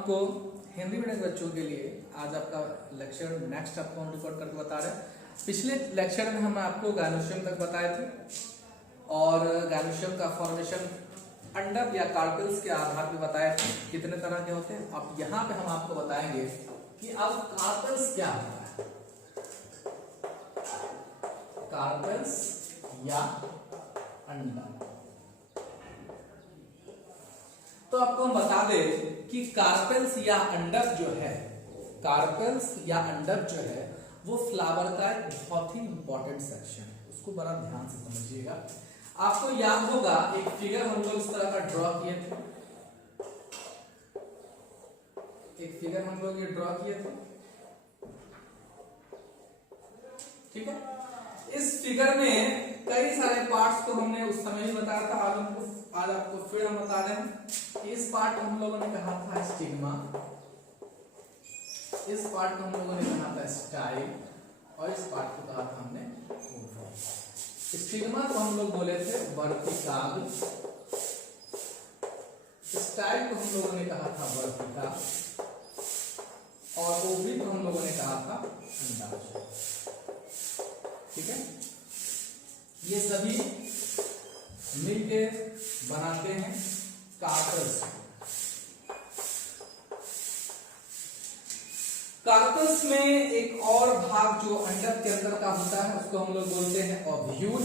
आपको हिंदी मीडियम के बच्चों के लिए आज आपका लेक्चर नेक्स्ट आपको हम रिकॉर्ड करके बता रहे हैं। पिछले लेक्चर में हम आपको गैनोशियम तक बताए थे और गैनोशियम का फॉर्मेशन अंडक या कार्पेल्स के आधार पर बताए थे कितने तरह के होते हैं। अब यहाँ पे हम आपको बताएंगे कि अब कार्पेल्स क्या होता है, कार्पेल्स या अंडक। तो आपको हम बता दें कि कार्पेल्स या अंडक जो है, कार्पेल्स या अंडक जो है वो फ्लावर का एक बहुत ही इंपॉर्टेंट सेक्शन है, उसको बड़ा ध्यान से समझिएगा। आपको याद होगा एक फिगर हम लोग इस तरह का ड्रॉ किए थे, एक फिगर हम लोग ये ड्रॉ किए थे, ठीक है। इस फिगर में कई सारे पार्ट्स को हमने उस समय ही बताया था, आज आपको फिर हम बता रहे हैं। इस पार्ट को हम लोगों ने कहा था स्टिग्मा, इस पार्ट को हम लोगों ने कहा था स्टाइल और इस पार्ट को कहा था हमने ओवरी। स्टिग्मा को हम लोग बोले थे वर्तिकाल, स्टाइल को हम लोगों ने कहा था वर्तिका और ओवरी को हम लोगों ने कहा था अंडाशय, ठीक है। ये सभी मिलके बनाते हैं कार्पेल्स। कार्पेल्स में एक और भाग जो अंडक के अंदर का होता है उसको हम लोग बोलते हैं ओव्यूल।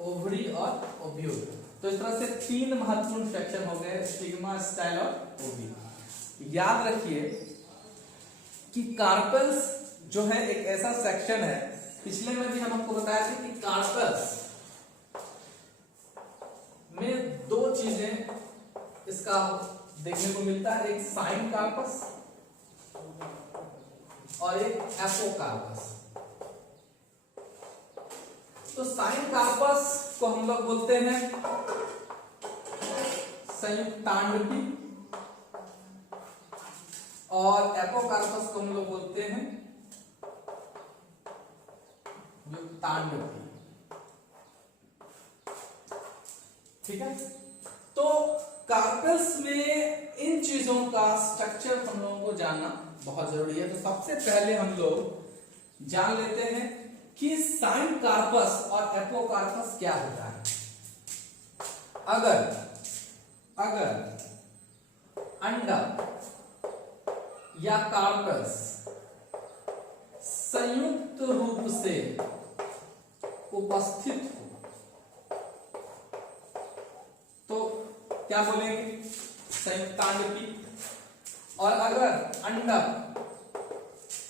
ओवरी और ओव्यूल। तो इस तरह से तीन महत्वपूर्ण सेक्शन हो गए, स्टिग्मा, स्टाइल और ओवरी। याद रखिए कि कार्पेल्स जो है एक ऐसा सेक्शन है, पिछले में भी हम आपको बताया था कि कार्पेल्स में दो चीजें इसका देखने को मिलता है, एक साइन कार्पस और एक एपोकार्पस। तो साइन कार्पस को हम लोग बोलते हैं संयुक्तांडपी और एपोकार्पस को हम लोग बोलते हैं युक्तांडपी, ठीक है। तो कार्पेल्स में इन चीजों का स्ट्रक्चर हम लोगों को जानना बहुत जरूरी है। तो सबसे पहले हम लोग जान लेते हैं कि साइन कार्पस और एपोकार्पस क्या होता है। अगर अंडक या कार्पस संयुक्त रूप से उपस्थित हो तो क्या बोलेंगे, संयुक्तांडपी। और अगर अंडक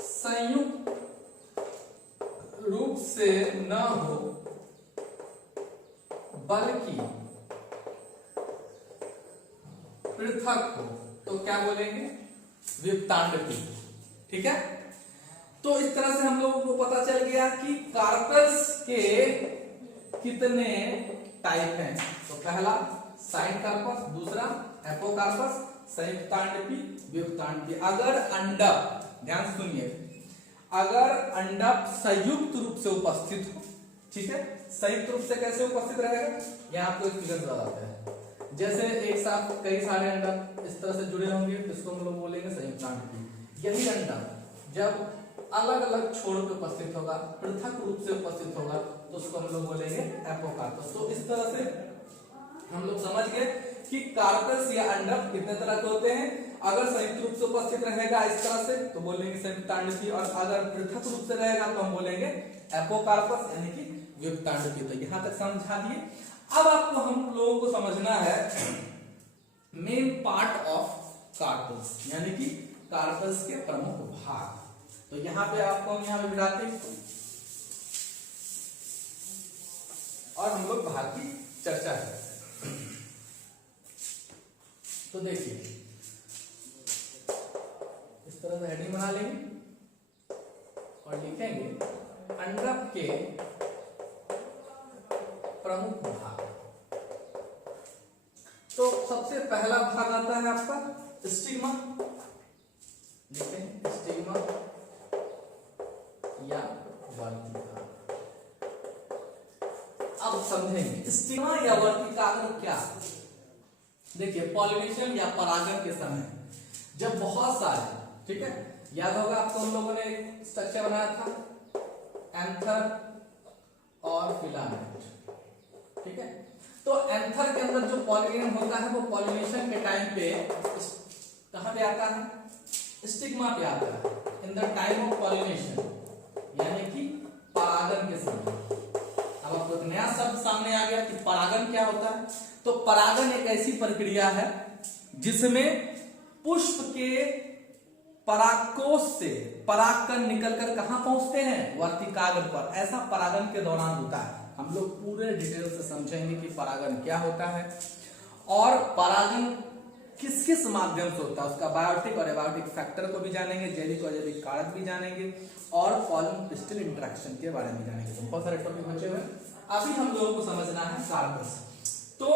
संयुक्त रूप से न हो बल्कि पृथक हो तो क्या बोलेंगे, व्युत्तांडपी, ठीक है। तो इस तरह से हम लोगों को पता चल गया कि कार्पेल्स के कितने टाइप हैं। तो पहला साइन कार्पस, दूसरा एपोकार्पस, संयुक्तांडपी, व्युत्तांडपी। अगर अंडक, ध्यान सुनिए, अगर अंडक संयुक्त रूप से उपस्थित हो, ठीक है, संयुक्त रूप से कैसे उपस्थित रहेगा, यहां आपको एक फिगर बताते हैं। जैसे एक साथ कई सारे अंडक इस तरह से जुड़े होंगे, इसको हम लोग बोलेंगे संयुक्तांडपी। यही अंडक जब अलग अलग छोर पे उपस्थित होगा, पृथक रूप से उपस्थित होगा, तो उसको हम लोग बोलेंगे एपोकार्पस। तो इस तरह से हम लोग समझ गए कि कार्पेल्स या अंडक कितने तरह के होते हैं। अगर संयुक्त रूप से उपस्थित रहेगा इस तरह से तो बोलेंगे संयुक्तांडपी, और अगर पृथक रूप से रहेगा तो हम बोलेंगे एपोकार्पस यानी कि व्युत्तांडपी। तो यहां तक समझा दिए। अब आपको हम लोगों को समझना है मेन पार्ट ऑफ कार्पेल्स यानी कि कार्पेल्स के प्रमुख भाग। तो यहां पे आपको हम यहां पे बिठाते और हम लोग भाग की चर्चा करते हैं। तो देखिए इस तरह से हेडिंग बना लेंगे और लिखेंगे अंडक के प्रमुख भाग। तो सबसे पहला भाग आता है आपका स्टिग्मा, लिखें स्टिग्मा या वर्तिका। अब समझेंगे स्टिग्मा या वर्तिकाग्र क्या। देखिए पॉलिनेशन या परागन के समय जब बहुत सारे, ठीक है, याद होगा आपको हम लोगों ने एक स्ट्रक्चर बनाया था एंथर और फिलामेंट, ठीक है। तो एंथर के अंदर जो पॉलिनेशन होता है वो पॉलिनेशन के टाइम पे कहां पे आता है, स्टिग्मा पे आता है, in the time of pollination, यानी कि परागन के समय। अब आपको एक नया शब्द सामने आ गया कि परागन क्या होता है। तो परागन एक ऐसी प्रक्रिया है जिसमें पुष्प के परागकोश से परागकण निकलकर कहां पहुंचते हैं, वर्तिकाग्र पर। ऐसा परागन के दौरान होता है। हम लोग पूरे डिटेल से समझेंगे कि परागन क्या होता है और परागन किस किस माध्यम से होता है, उसका बायोटिक और एबायोटिक फैक्टर को भी जानेंगे, जैविक और जैविक कारक भी जानेंगे और पॉलन पिस्टल इंटरेक्शन के बारे में जानेंगे। तो बहुत सारे टॉपिक बचे हुए, अभी हम लोगों को समझना है कार्पस। तो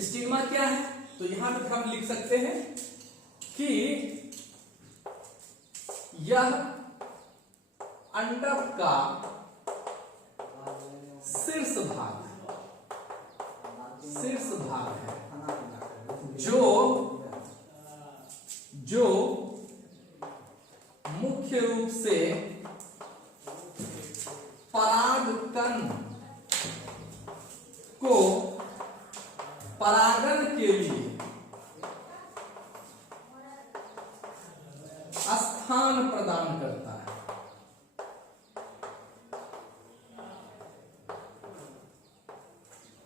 स्टिग्मा क्या है, तो यहां पे हम लिख सकते हैं कि यह अंडक का शीर्ष भाग है जो मुख्य रूप से परागकण को परागन के लिए स्थान प्रदान करता है।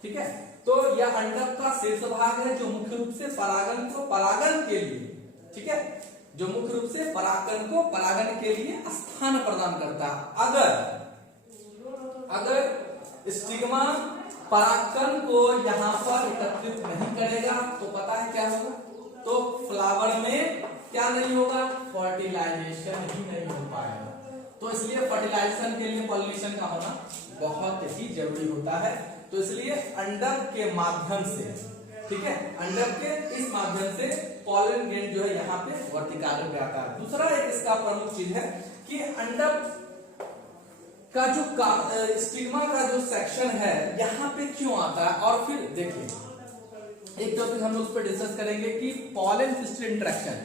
ठीक है, तो यह अंडक का शीर्ष भाग है जो मुख्य रूप से परागन को परागन के लिए, ठीक है, जो मुख्य रूप से परागन को परागन के लिए स्थान प्रदान करता है। अगर स्टिग्मा परागकण को यहां पर एकत्रित नहीं करेगा तो पता है क्या होगा, तो फ्लावर में क्या नहीं होगा, फर्टिलाइजेशन ही नहीं हो पाएगा। तो इसलिए फर्टिलाइजेशन के लिए पॉलिनेशन का होना बहुत ही जरूरी होता है। तो इसलिए अंडक के माध्यम से, ठीक है, अंडक के इस माध्यम से पॉलन ग्रेन जो है यहाँ पे वर्तिकाग्र पे आता है। दूसरा एक इसका प्रमुख चीज है कि अंडक का जो स्टिग्मा का जो सेक्शन है यहाँ पे क्यों आता है। और फिर देखिए एक टॉपिक हम लोग उस पर डिस्कस करेंगे कि पॉलन पिस्टल इंटरेक्शन।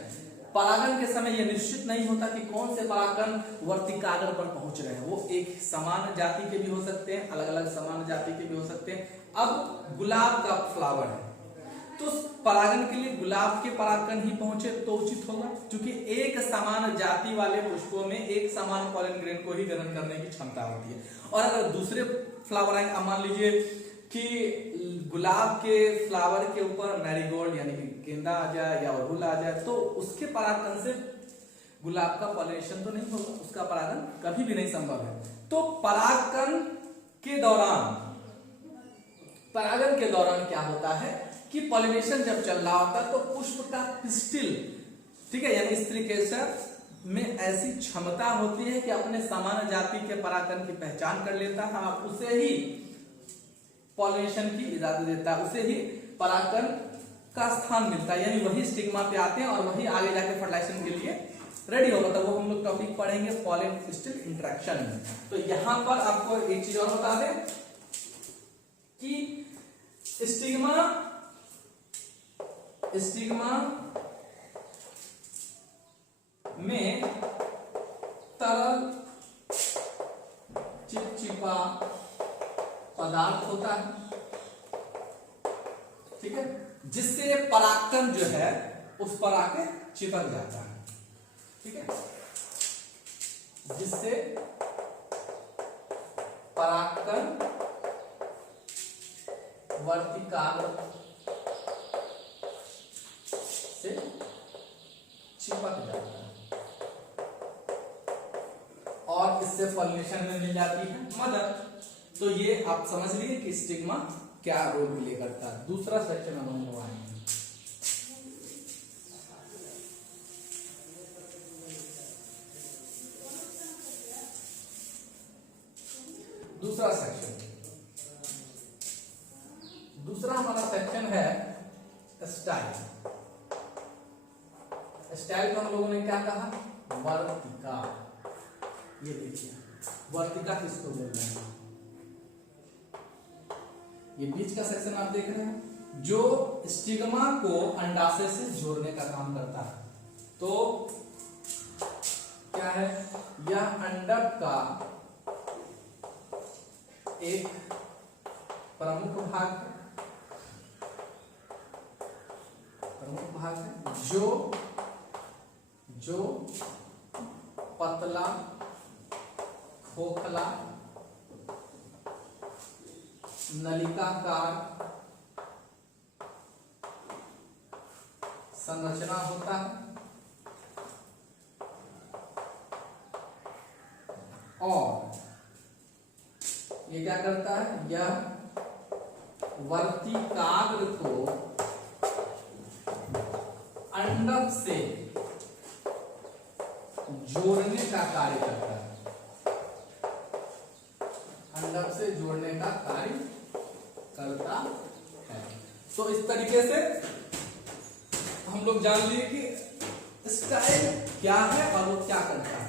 परागन के समय यह निश्चित नहीं होता कि कौन से परागकण वर्तिकाग्र पर पहुंच रहे हैं। वो एक समान जाति के भी हो सकते हैं, अलग अलग समान जाति के भी हो सकते हैं। अब गुलाब का फ्लावर है तो परागन के लिए गुलाब के परागकण ही पहुंचे तो उचित होगा, क्योंकि एक समान जाति वाले पुष्पों में एक समान पॉलन ग्रेन को ही ग्रहण करने की क्षमता होती है। और अगर दूसरे फ्लावर आएंगे, मान लीजिए कि गुलाब के फ्लावर के ऊपर मैरीगोल्ड यानी कि गेंदा आ जाए या अड़हुल आ जाए, तो उसके परागकण से गुलाब का पॉलिनेशन तो नहीं होगा, उसका परागन कभी भी नहीं संभव है। तो परागकण के दौरान, परागन के दौरान क्या होता है कि पॉलिनेशन जब चल रहा होता है तो पुष्प का पिस्टिल, ठीक है, यानी स्त्री केसर में ऐसी क्षमता होती है कि अपने समान जाति के परागकण की पहचान कर लेता है, आप उसे ही पॉलिनेशन की इजाजत देता है, उसे ही परागकण का स्थान मिलता है, यानी वही स्टिग्मा पे आते हैं और वही आगे जाके फर्टिलाइजेशन के लिए रेडी होगा। तो वो हम लोग टॉपिक पढ़ेंगे पॉलन पिस्टल इंटरेक्शन में। तो यहां पर आपको एक चीज और बता दें कि स्टिग्मा में तरल चिपचिपा पदार्थ होता है, ठीक है, जिससे परागकण जो है उस पर आके चिपक जाता है, ठीक है, जिससे परागकण वर्तिकाग्र से चिपक जाता है और इससे पॉलिनेशन में मिल जाती है मदद। तो ये आप समझ लीजिए कि स्टिग्मा क्या रोल प्ले करता है। दूसरा सेक्शन हम लोग आएंगे, दूसरा सेक्शन, दूसरा हमारा सेक्शन है स्टाइल। स्टाइल को हम लोगों ने क्या कहा, वर्तिका। ये देखिए वर्तिका किसको बोल रहे हैं, ये बीच का सेक्शन आप देख रहे हैं जो स्टिग्मा को अंडाशय से जोड़ने का काम करता है। तो क्या है, यह अंडक का एक प्रमुख भाग है जो पतला खोखला नलिकाकार संरचना होता है और ये क्या करता है, यह वर्तिकाग्र को अंडक से जोड़ने का कार्य करता है, अंडक से जोड़ने का कार्य करता है। तो इस तरीके से हम लोग जान लिए कि स्टाइल क्या है और वो क्या करता है।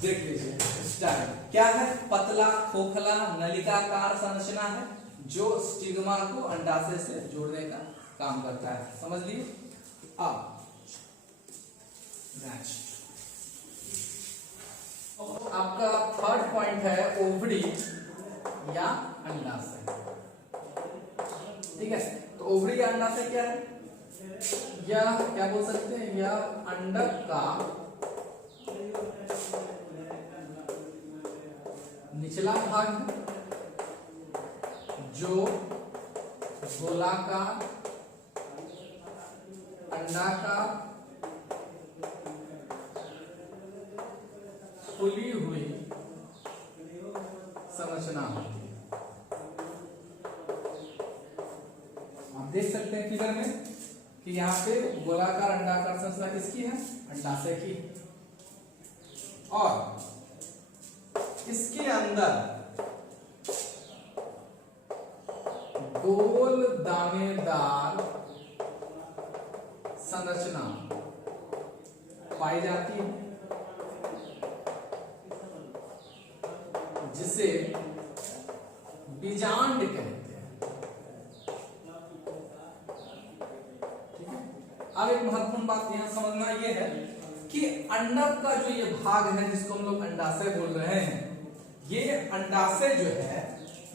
देख लीजिए, स्टाइल क्या है, पतला खोखला नलिकाकार संरचना है जो स्टिग्मा को अंडाशय से जोड़ने का काम करता है। समझ लिए। अब नेक्स्ट आपका थर्ड पॉइंट है ओवरी या अंडाशय। ठीक है, तो ओवरी या अंडाशय क्या है, या क्या बोल सकते हैं, यह अंडक का निचला भाग है जो गोलाकार अंडाकार खुली हुई संरचना होती है। आप देख सकते हैं फिगर में कि यहाँ पे गोलाकार अंडाकार संरचना किसकी है, अंडाशय की, और इसके अंदर गोल दानेदार संरचना पाई जाती है जिसे बीजांड कहते हैं। ठीक है, अब एक महत्वपूर्ण बात यहां समझना यह है कि अंडक का जो ये भाग है जिसको हम लोग अंडाशय बोल रहे हैं, ये अंडाशय जो है,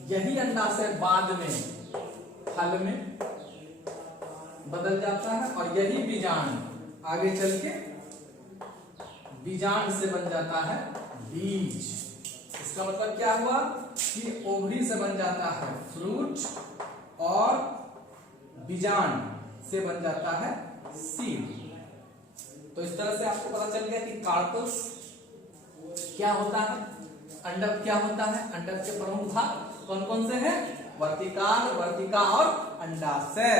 यही अंडाशय बाद में फल में बदल जाता है और यही बीजांड आगे चल के बीजांड से बन जाता है बीज। इसका मतलब क्या हुआ कि ओवरी से बन जाता है फ्रूट और बीजांड से बन जाता है सीड। तो इस तरह से आपको पता चल गया कि कार्पल्स क्या होता है, अंडक क्या होता है, अंडक के प्रमुख भाग कौन कौन से हैं, वर्तिकाल, वर्तिका और अंडाशय।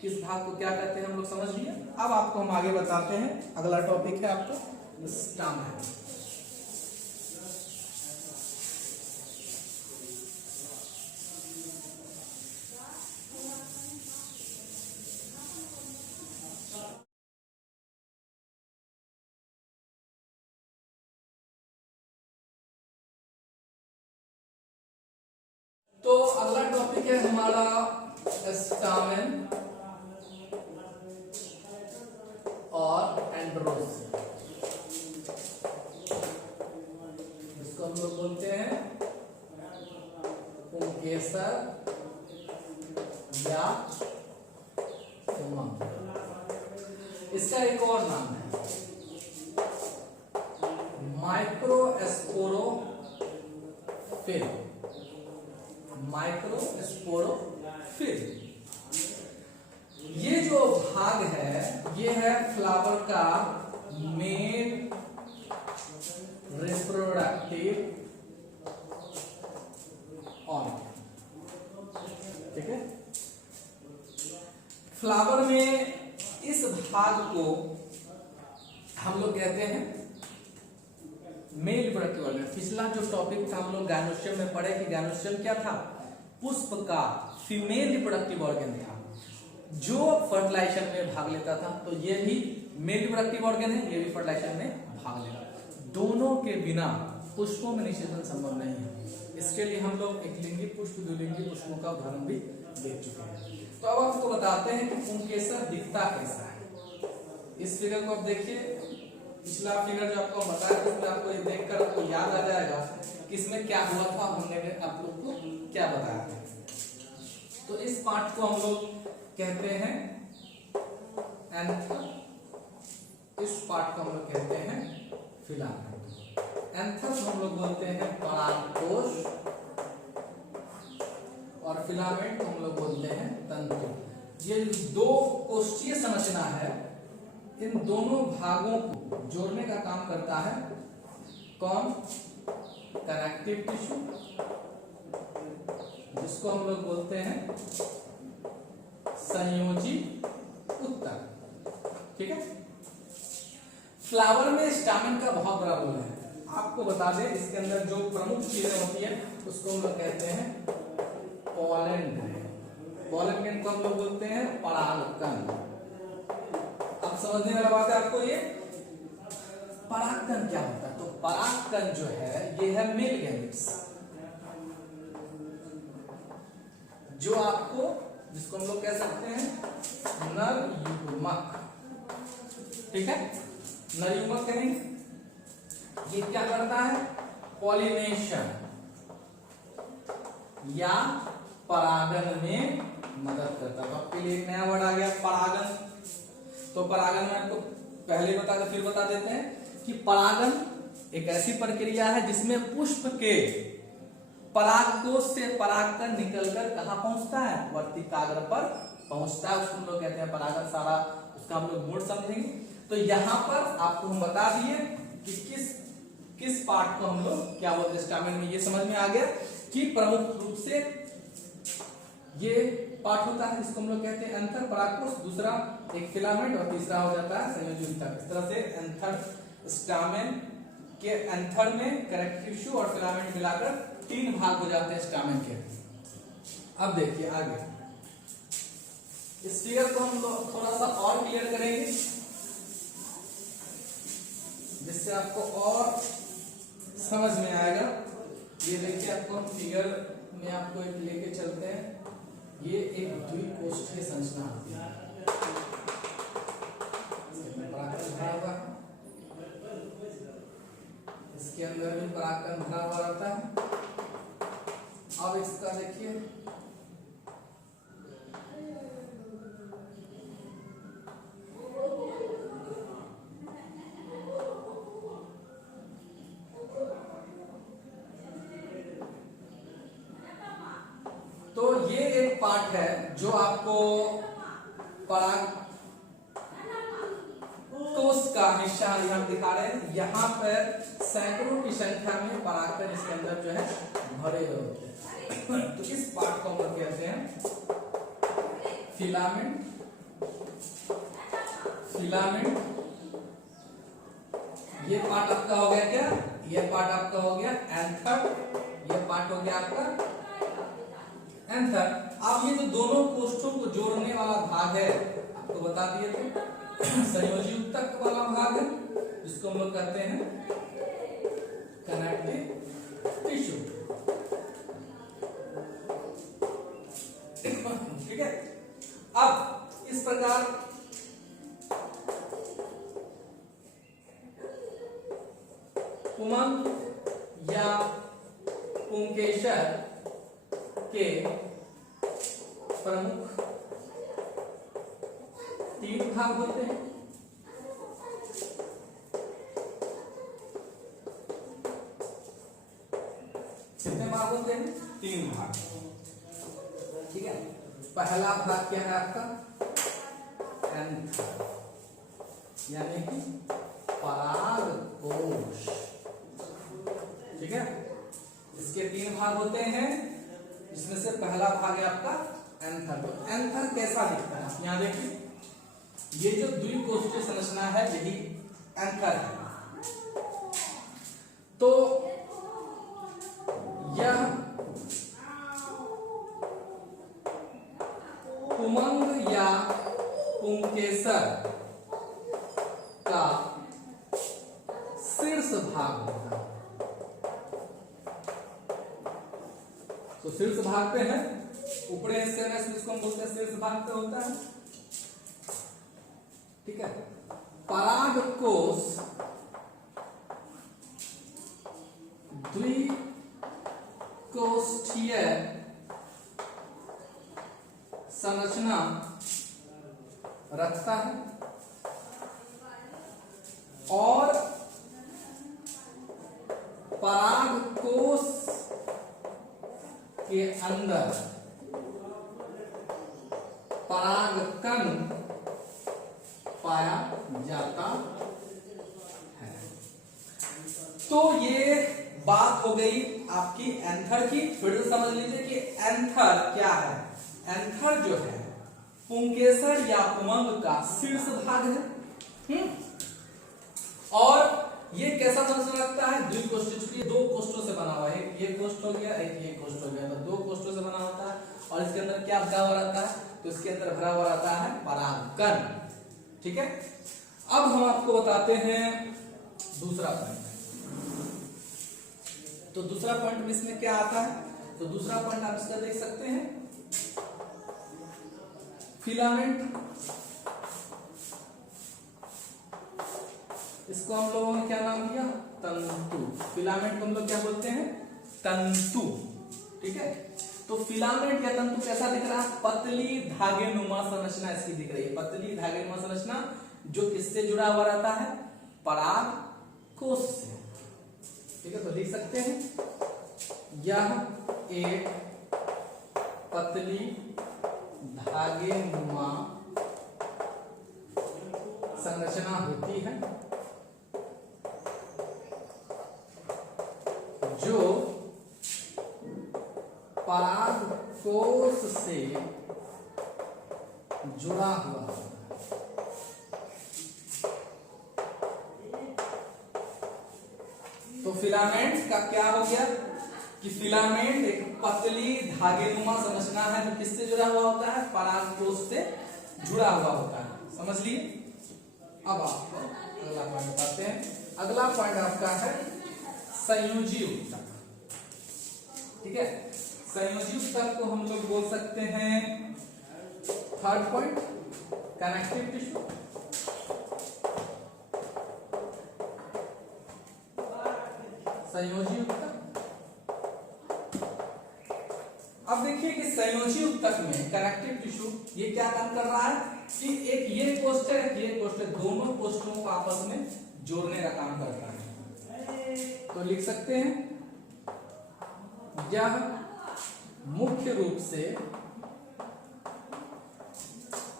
किस भाग को क्या कहते हैं हम लोग समझ लिए। अब आपको हम आगे बताते हैं, अगला टॉपिक है आपका स्टामेन। तो अगला टॉपिक है हमारा स्टामेन और एंड्रोसिल। इसको हम लोग बोलते हैं पुंकेसर या उमंग। इसका एक और नाम है माइक्रोस्पोरोफिल। माइक्रोस्पोरोफिल ये जो भाग है ये है फ्लावर का मेन रिप्रोडक्टिव ऑर्गन। ठीक है, फ्लावर में इस भाग को हम लोग कहते हैं मेल रिप्रोडक्टिव ऑर्गन। पिछला जो टॉपिक था हम लोग गायनोस्टियम में पढ़े कि गायनोस्टियम क्या था, पुष्प का फीमेल रिप्रोडक्टिव ऑर्गन था जो फर्टिलाइजेशन में भाग लेता था। तो ये भी मेल रिप्रोडक्टिव ऑर्गन है, ये भी फर्टिलाइजेशन में भाग लेगा। दोनों के बिना पुष्पों में निषेचन संभव नहीं है। इसके लिए हम लोग एक लिंगी पुष्प द्विलिंगी पुष्पों का उदाहरण भी देख चुके हैं। तो अब आपको बताते हैं कि पुंकेसर दिखता कैसा है। इस फिगर को आप देखिए, पिछला फिगर जो आपको बताया था उसमें आपको ये देखकर आपको याद आ जाएगा कि इसमें क्या हुआ था, हमने आप लोग को क्या बताया था। तो इस पार्ट को हम लोग कहते हैं एंथर, इस पार्ट को हम लोग कहते हैं फिलामेंट। एंथर को हम लोग बोलते हैं परागकोश और फिलामेंट को हम लोग बोलते हैं तंतु। ये दो कोष्ठीय संरचना है, इन दोनों भागों को जोड़ने का काम करता है कौन? कनेक्टिव टिश्यू, जिसको हम लोग बोलते हैं संयोजी ऊतक। ठीक है। फ्लावर में स्टामेन का बहुत बड़ा रोल है। आपको बता दें, इसके अंदर जो प्रमुख चीजें होती है उसको हम लोग कहते हैं पॉलन ग्रैंड। पॉलन ग्रैंड को हम लोग बोलते हैं परागकण। अब समझने वाला बात है आपको, ये परागकण क्या होता है? तो परागकण जो है ये है मेल गैमेट्स, जो आपको, जिसको हम लोग कह सकते हैं नर युग्मक। ठीक है, नर युग्मक कहेंगे। ये क्या करता है? पॉलिनेशन या परागन में मदद करता है। तो आपके लिए एक नया वर्ड आ गया, परागन। तो परागन में आपको पहले बता फिर बता देते हैं कि परागन एक ऐसी प्रक्रिया है जिसमें पुष्प के परागकोश से परागकण निकलकर कहां पहुंचता है? वर्तिकाग्र पर पहुंचता है, उसको हम लोग कहते हैं परागन। सारा उसका हम लोग मोड समझेंगे। तो यहां पर आपको हम बता दिए कि किस पार्ट को हम लोग क्या बोलते हैं स्टामेन में। ये समझ में आ गया कि प्रमुख रूप से ये पार्ट होता है जिसको हम लोग कहते हैं एंथर परागकोश, दूसरा एक फिलामेंट और तीसरा हो जाता है संयोजी ऊतक। इस तरह से एंथर स्टामेन के एंथर में कनेक्टिव टिश्यू और फिलामेंट मिलाकर 3 भाग हो जाते हैं स्टामेन के। अब देखिए आगे, इस फिगर को हम लोग थोड़ा सा और क्लियर करेंगे जिससे आपको और समझ में आएगा। ये देखिए, आपको हम फिगर में आपको एक लेके चलते हैं। ये एक द्विकोष्ठीय संरचना होती है, परागकण भरा हुआ है, इसके अंदर भी परागकण भरा हुआ रहता है। अब इसका देखिए, तो ये एक पार्ट है जो आपको परागकोश का हिस्सा यहाँ दिखा रहे हैं। यहाँ पर सैकड़ों की संख्या में परागकण इसके अंदर जो है भरे हुए होते हैं। तो इस पार्ट को हम लोग कहते हैं फिलामेंट। फिलामेंट ये पार्ट आपका हो गया क्या? ये पार्ट आपका हो गया एंथर, ये पार्ट हो गया आपका एंथर। अब ये जो दोनों कोष्ठों को जोड़ने वाला भाग है आपको बता दिए थे, संयोजी ऊतक वाला भाग है जिसको हम लोग कहते हैं कनेक्टिव टिश्यू। ठीक है। अब इस प्रकार पुंकेसर या पुंकेसर के प्रमुख 3 भाग होते हैं। कितने भाग होते हैं? 3 भाग। ठीक है। पहला भाग क्या है आपका? एंथर, यानी कि परागकोश। ठीक है। इसके 3 भाग होते हैं, इसमें से पहला भाग है आपका एंथर। तो एंथर कैसा दिखता है? यहाँ देखिए, ये जो द्विकोष्ठीय संरचना है यही एंथर है। तो यह पुमंग या पुंकेसर का शीर्ष भाग होता है। तो शीर्ष भाग पे है, ऊपरी हिस्से में इसको हम बोलते हैं शीर्ष भाग पे होता है। ठीक है। पराग कोश द्विकोष्ठीय संरचना रखता है और पराग कोश के अंदर परागकण पाया जाता है। तो ये बात हो गई आपकी एंथर की। फिर से समझ लीजिए कि एंथर क्या है। एंथर जो है पुंकेसर या उमंग का शीर्ष भाग है। और ये कैसा संरचना रखता है? द्विकोष्ठ, चूंकि दो कोष्ठों से बना हुआ है, एक ये कोष्ठ हो गया, एक ये कोष्ठ हो गया, तो दो कोष्ठों से बना होता है। और इसके अंदर क्या भरा हुआ रहता है? तो इसके अंदर भरा हुआ रहता है परागकण। ठीक है। अब हम आपको बताते हैं दूसरा पॉइंट। तो दूसरा पॉइंट इसमें क्या आता है? तो दूसरा पॉइंट आप इसका देख सकते हैं, फिलामेंट। इसको हम लोगों ने क्या नाम दिया? तंतु। फिलामेंट को हम लोग क्या बोलते हैं? तंतु। ठीक है। तो फिलामेंट या तंतु कैसा दिख रहा है? पतली धागेनुमा संरचना इसकी दिख रही है। पतली धागेनुमा संरचना जो किससे जुड़ा हुआ रहता है? पराग कोश से। ठीक है। तो लिख सकते हैं यह एक पतली धागेनुमा संरचना होती है जो पराग कोश से जुड़ा हुआ है। तो फिलामेंट का क्या हो गया कि फिलामेंट एक पतली धागेनुमा संरचना है जो किससे जुड़ा हुआ होता है? पराग कोश से जुड़ा हुआ होता है। समझ लिए। अब आपको अगला पॉइंट बताते हैं। अगला पॉइंट आपका है संयोजी उत्तक। ठीक है। संयोजी उत्तक को हम लोग बोल सकते हैं थर्ड पॉइंट, कनेक्टिव टिश्यू। संयोजी उत्तक। अब देखिए कि संयोजी उत्तक में कनेक्टिव टिश्यू ये क्या काम कर रहा है कि एक ये कोष्ठ है, ये कोष्ठ, दोनों कोष्ठों को आपस में जोड़ने का काम करता है। तो लिख सकते हैं यह मुख्य रूप से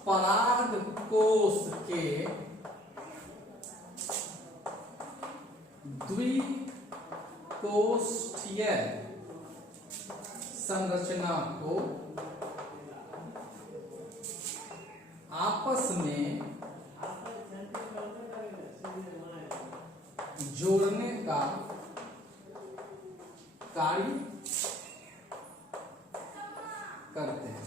पराग कोश के द्विकोष्ठीय संरचना को आपस में जोड़ने का कार्य करते हैं।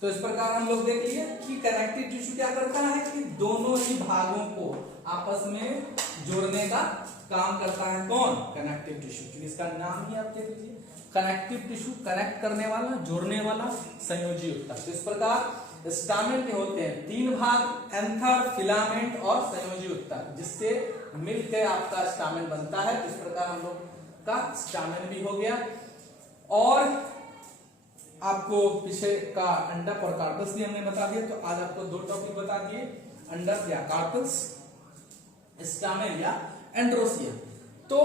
तो इस प्रकार हम लोग देख लिए कि कनेक्टिव टिश्यू क्या करता है कि दोनों ही भागों को आपस में जोड़ने का काम करता है। कौन? Connective tissue. क्योंकि इसका नाम ही आप देख लीजिए, कनेक्टिव टिश्यू, कनेक्ट करने वाला, जोड़ने वाला, संयोजी उत्तक। तो इस प्रकार स्टामेन के होते हैं तीन भाग, एंथर, फिलामेंट और संयोजी उत्तक, जिससे मिलकर आपका स्टामेन बनता है। इस प्रकार हम लोग का स्टामेन भी हो गया। और आपको पीछे का अंडक और कार्पस भी हमने बता दिया। तो आज आपको दो टॉपिक बता दिए, अंडक या कार्पस, स्टामेन या एंड्रोसिया। तो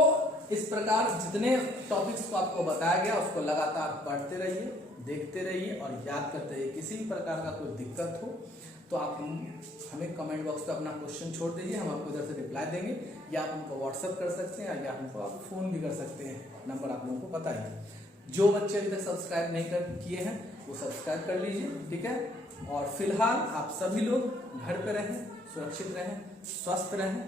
इस प्रकार जितने टॉपिक्स को आपको बताया गया उसको लगातार पढ़ते रहिए, देखते रहिए और याद करते रहिए। किसी भी प्रकार का कोई दिक्कत हो तो आप हमें कमेंट बॉक्स पे अपना क्वेश्चन छोड़ दीजिए, हम आपको इधर से रिप्लाई देंगे। या आप हमको व्हाट्सएप कर सकते हैं या हमको आप फोन भी कर सकते हैं, नंबर आप लोगों को पता ही है। जो बच्चे अभी तक सब्सक्राइब नहीं किए हैं वो सब्सक्राइब कर लीजिए। ठीक है। और फिलहाल आप सभी लोग घर पे रहें, सुरक्षित रहें, स्वस्थ रहें।